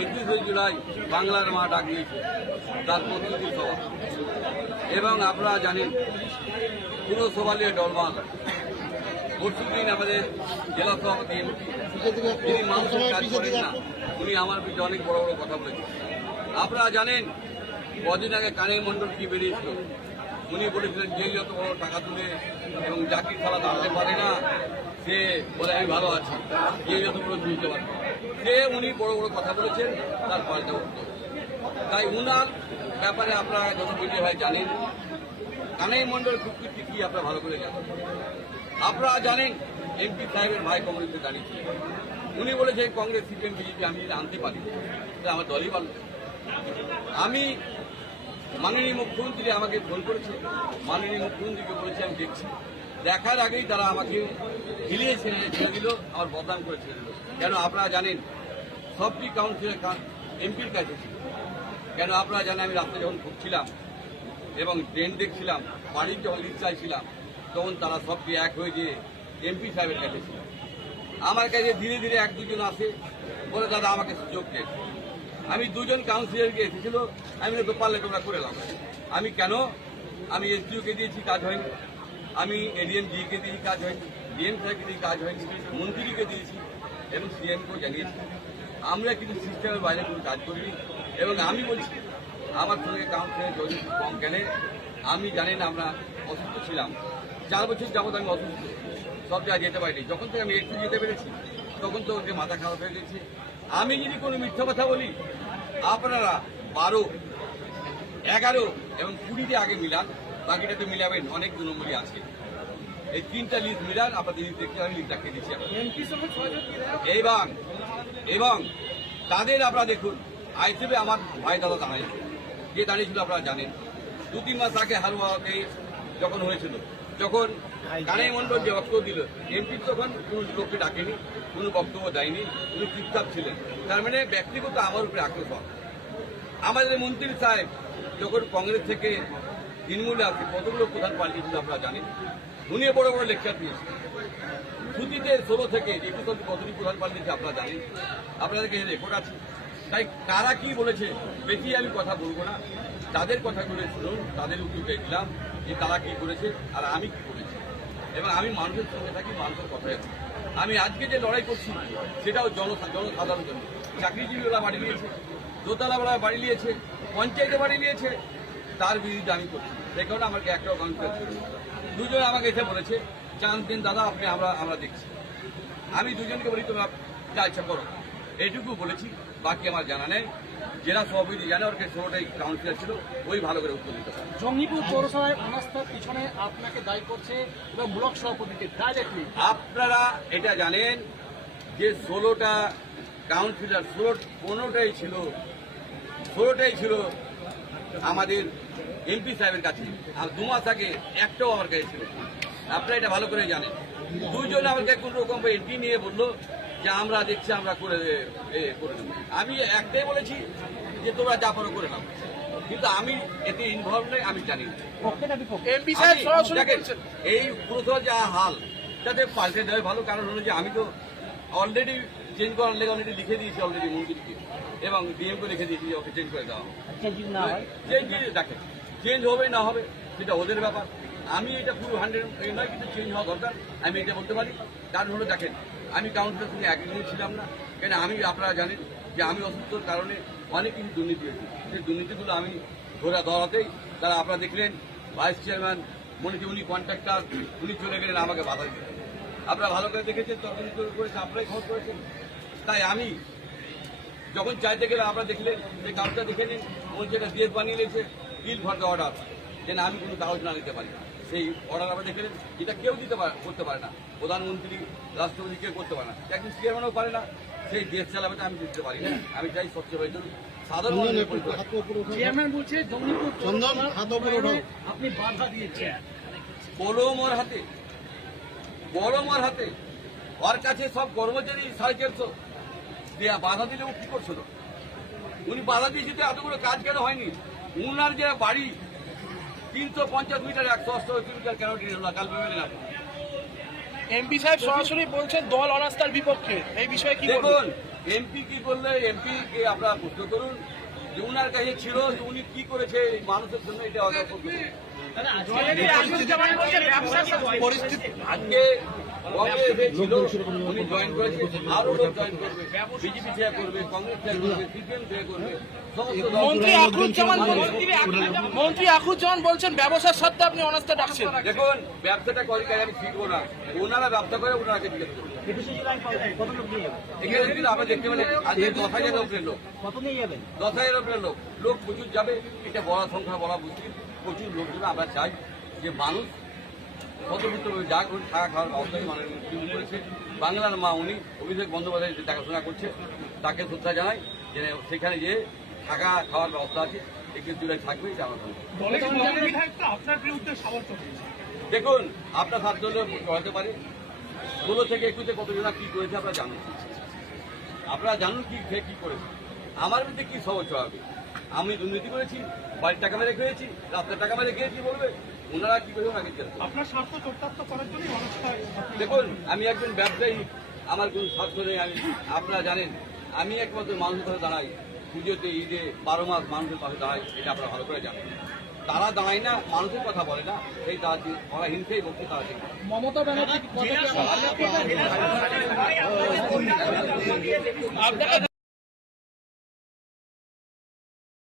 একত্রিশে জুলাই বাংলার মা ডাক দিয়েছে, তার প্রতিনিধি সভা। এবং আপনারা জানেন, পুরো সভা নিয়ে ডলমাল। পরশুদিন আমাদের জেলা সভাপতি যিনি মানুষের কাজ করেন না, উনি আমার বিরুদ্ধে অনেক বড় বড় কথা বলেছেন। আপনারা জানেন, কদিন আগে কানে মণ্ডল কি বেরিয়েছিল? উনি বলেছিলেন যে যত বড় টাকা তুলে এবং চাকরি ছাড়া দাঁড়াতে পারে না, সে বলে, আমি ভালো আছি। যে যত বড় তুলতে পারে সে উনি বড় বড় কথা বলেছেন, তার পাল্টা উত্তর। তাই উনার ব্যাপারে আপনারা মিডিয়া ভাই জানেন, কানাই মণ্ডল প্রকৃতি কি আপনারা ভালো করে জানেন। আপনারা জানেন এমপি সাহেবের ভাই কংগ্রেসে দাঁড়িয়েছে উনি বলেছে কংগ্রেস সিপিএম, বিজেপি, আমি আনতে পারি। তাহলে আমার দলই ভালো। আমি মাননীয় মুখ্যমন্ত্রী আমাকে ফোন করেছে, মাননীয় মুখ্যমন্ত্রীকে বলেছে, আমি দেখছি। দেখার আগেই তারা আমাকে হিলিয়ে ছেড়ে ছেড়ে দিল আমার বদনাম করে ছেড়ে দিল কেন আপনারা জানেন সবটি কাউন্সিলের এমপির কাছে ছিল। কেন আপনারা জানেন, আমি রাস্তায় যখন ঘুরছিলাম এবং ট্রেন দেখছিলাম, বাড়ির যখন রিক্সায় ছিলাম তখন তারা সবটি এক হয়ে যে এমপি সাহেবের কাছে ছিল। আমার কাছে ধীরে ধীরে এক দুজন আসে, বলে, দাদা, আমাকে সুযোগ দেন আমি দুজন কাউন্সিলরকে এসেছিল, আমি তো পারলে তোমরা করে দাও। আমি, কেন? আমি এসডিওকে দিয়েছি, কাজ হয়নি। আমি এডিএম জিকে দিয়েছি কাজ হয়নি ডিএম সাহেবকে দিয়ে কাজ হয়নি, মন্ত্রীকে দিয়েছি এবং সিএমকেও জানিয়েছি। আমরা কিন্তু সিস্টেমের বাইরে কোনো কাজ করিনি এবং আমি বলছি, আমার সঙ্গে কাউন্সিলর যদি কম কেনে? আমি জানেন আমরা অসুস্থ ছিলাম। চার বছর যাবত আমি অসুস্থ, সব জায়গায় যেতে পারিনি। যখন থেকে আমি একটু যেতে পেরেছি, তখন তো ওকে মাথা খারাপ হয়ে গেছে। আমি যদি কোনো মিথ্যা কথা বলি, আপনারা বারো, এগারো এবং কুড়িতে আগে মিলান। বাকিটা তো মিলাবেন অনেক নম্বরই আছে। এই তিনটা লিস্ট মিলান আপনাদের লিস্ট দেখতে আমি লিস্ট রাখিয়ে দিচ্ছি এবং এবং তাদের আপনারা দেখুন আইসিবি আমার ভাই দাদা দাঁড়ায় যে দাঁড়িয়েছিল আপনারা জানেন। দু তিন মাস আগে হারুয়াতে যখন হয়েছিল যখন কানাই মণ্ডল যে বক্তব্য দিল এমপি তখন কোনো লোককে ডাকেনি কোনো বক্তব্য দেয়নি উনি চুপচাপ ছিলেন। তার মানে ব্যক্তিগত আমার উপরে আক্রোশ। আমাদের মন্ত্রী সাহেব যখন কংগ্রেস থেকে তৃণমূলে আসে কতগুলো প্রধান ছিল আপনারা জানেন? উনি বড় বড় লেকচার দিয়েছেন ছুটিতে ষোলো থেকে অব্দি কতটি প্রধান পাল্টিছে আপনারা জানেন? আপনাদেরকে রেকর্ড আছে। তাই কারা কি বলেছে, বেশি আমি কথা বলব না। তাদের কথাগুলো শুনুন, তাদের উত্তরটা দিলাম যে তারা কি করেছে আর আমি কি করেছি। এবং আমি মানুষের সঙ্গে থাকি, মানুষের আছি। আমি আজকে যে লড়াই করছি, সেটাও জন জনসাধারণ জন্য। চাকরিজীবীরা বাড়ি নিয়েছে, দোতলাওয়ালা বাড়ি নিয়েছে, পঞ্চায়েতে বাড়ি নিয়েছে তার বিরুদ্ধে আমি করছি। কারণে আমাকে একটাও কনফিডেন্স দুজন আমাকে এসে বলেছে চান দিন দাদা আপনি আমরা আমরা দেখছি। আমি দুজনকে বলি তোমরা যা ইচ্ছা করো। এইটুকু বলেছি বাকি আমার জানা নেই। জেলা সভাপতি জানে ওর ষোলোটাই কাউন্সিলর ছিল ওই ভালো করে উত্তর দিতে পারে। জঙ্গিপুর পৌরসভায় অনাস্থার পিছনে আপনাকে দায়ী করছে এবং ব্লক সভাপতিকে ডাইরেক্টলি আপনারা এটা জানেন যে ষোলোটা কাউন্সিলর ষোলো পনেরোটাই ছিল ষোলোটাই ছিল আমাদের এমপি সাহেবের কাছে। আর দু মাস আগে একটাও আমার কাছে ছিল আপনারা এটা ভালো করে জানেন। দুইজন আমাকে কোন রকম এন্ট্রি নিয়ে বলল যে আমরা দেখছি আমরা করে করে নেব। আমি একটাই বলেছি যে তোমরা যা পারো করে নাও। কিন্তু আমি এতে ইনভলভ নেই আমি জানি না। এমপি এই পুরসভার যা হাল তাতে পাল্টে দেওয়া ভালো। কারণ হলো যে আমি তো অলরেডি চেঞ্জ করার লেগে অলরেডি লিখে দিয়েছি অলরেডি মন্ত্রীকে। এবং ডিএমকে লিখে দিয়েছি ওকে চেঞ্জ করে দেওয়া হবে চেঞ্জ দেখেন। চেঞ্জ হবে, না হবে, সেটা ওদের ব্যাপার। আমি এটা পুরো হান্ড্রেড নয়, কিন্তু চেঞ্জ হওয়া দরকার। আমি এটা বলতে পারি। কারণ হলো, দেখেন, আমি কাউন্সিলের সঙ্গে একদিনই ছিলাম না। কেন, আমি, আপনারা জানেন যে আমি অসুস্থর কারণে অনেক কিছু দুর্নীতি হয়েছে। সেই দুর্নীতিগুলো আমি ধরা ধরাতেই তারা আপনারা দেখলেন ভাইস চেয়ারম্যান মনে উনি কন্ট্রাক্টর উনি চলে গেলেন আমাকে বাধা দিতে। আপনারা ভালো করে দেখেছেন তখনই তো করেছে আপনারাই খবর করেছেন তাই আমি যখন চাইতে গেলে আপনারা দেখলেন যে কাগজটা দেখে নিন। বলছে এটা দিয়ে বানিয়ে নিয়েছে বিল ফর দ্য অর্ডার যে না আমি কোনো কাগজ না নিতে পারি না। সেই অর্ডার আমরা দেখলেন এটা কেউ দিতে পারে করতে পারে না। প্রধানমন্ত্রী রাষ্ট্রপতি কেউ করতে পারে না। একজন চেয়ারম্যানও পারে না সেই দেশ চালাবে আমি দিতে পারি না। আমি চাই সবচেয়ে হয়তো সাধারণ চেয়ারম্যান বলছে আপনি বাধা দিয়েছেন। হাতে হাতে ওর কাছে সব কর্মচারী সাড়ে চারশো। দেয়া বাধা দিলে ও কি করছিল? উনি বাধা দিয়েছে তো এতগুলো কাজ কেন হয়নি? উনার যে বাড়ি তিনশো পঞ্চাশ মিটার একশো অষ্টআশি মিটার কেন ডিল হলো কাল ভেবে নিলাম এমপি সাহেব সরাসরি বলছেন দল অনাস্থার বিপক্ষে। এই বিষয়ে কি দেখুন এমপি কি বললে এমপি কে আপনারা প্রশ্ন করুন যে উনার কাছে ছিল যে উনি কি করেছে এই মানুষের জন্য এটা করবে আজকে উনি জয়েন করেছে আরও লোক জয়েন করবে। বিজেপি থেকে করবে কংগ্রেস থেকে করবে সিপিএম থেকে করবে। মন্ত্রী আখরুজ্জামান বলছেন মন্ত্রী আখরুজ্জামান বলছেন ব্যবসার সত্ত্বে আপনি অনাস্থা ডাকছেন। দেখুন ব্যবসাটা করে কাজ আমি শিখব না ওনারা ব্যবসা করে ওনাকে জিজ্ঞেস করুন এখানে কিন্তু আমরা দেখতে পেলে আজকে দশ হাজার লোকের লোক। কত নিয়ে যাবেন দশ হাজার লোকের লোক। লোক প্রচুর যাবে। এটা বড় সংখ্যা বলা মুশকিল। প্রচুর লোক যাবে আমরা চাই যে মানুষ পদভূতভাবে যা করে থাকা খাওয়ার ব্যবস্থায় মানে শুরু করেছে। বাংলার মা উনি অভিষেক বন্দ্যোপাধ্যায় যে দেখাশোনা করছে তাকে শ্রদ্ধা জানাই যে সেখানে যে থাকা খাওয়ার ব্যবস্থা আছে একটু জুলাই থাকবে এটা আমার দেখুন আপনার সাত জনের হতে পারে। ষোলো থেকে একুশে কতজনা কি করেছে আপনারা জানুন। আপনারা জানুন কি সে কি করেছে। আমার বিরুদ্ধে কি সমস্যা হবে? আমি দুর্নীতি করেছি বাড়ির টাকা মেরে খেয়েছি রাস্তার টাকা মেরে খেয়েছি বলবে। ওনারা কি জেল আপনার স্বার্থ চরিতার্থ করার দেখুন আমি একজন ব্যবসায়ী আমার কোন স্বার্থ নেই আমি আপনারা জানেন আমি একমাত্র মানুষের পাশে দাঁড়াই পুজোতে ঈদে বারো মাস মানুষের পাশে দাঁড়াই এটা আপনারা ভালো করে জানেন তারা দাঁড়ায় না মানুষের কথা বলে না সেই তারা ওরা হিংসেই বলছে তারা মমতা ব্যানার্জি